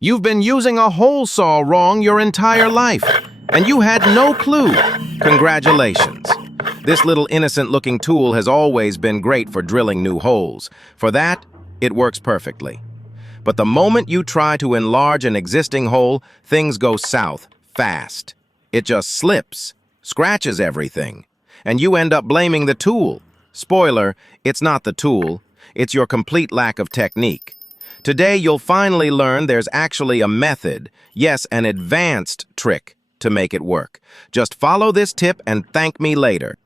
You've been using a hole saw wrong your entire life, and you had no clue. Congratulations. This little innocent-looking tool has always been great for drilling new holes. For that, it works perfectly. But the moment you try to enlarge an existing hole, things go south fast. It just slips, scratches everything, and you end up blaming the tool. Spoiler, it's not the tool, it's your complete lack of technique. Today, you'll finally learn there's actually a method, yes, an advanced trick, to make it work. Just follow this tip and thank me later.